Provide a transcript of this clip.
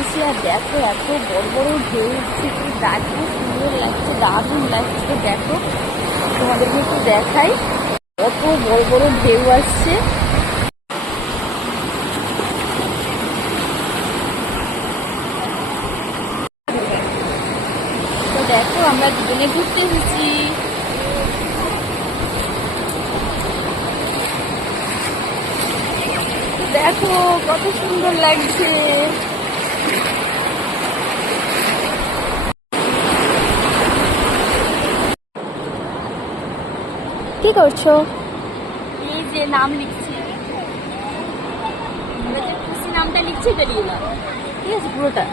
এসেছি আর দেখো এত বড় বড় ঢেউ উঠছে, কি দারুণ সুন্দর লাগছে, দারুণ লাগছে। দেখো তোমাদেরকে একটু দেখাই, কত বড় বড় ঢেউ আসছে। তো দেখো আমরা দুজনে ঘুরতে এসেছি। দেখো কত সুন্দর লাগছে। কি করছো? এই যে নাম লিখছি, আমরা যে খুশি নামটা লিখছি বেরিয়ে না, ঠিক আছে পুরোটা।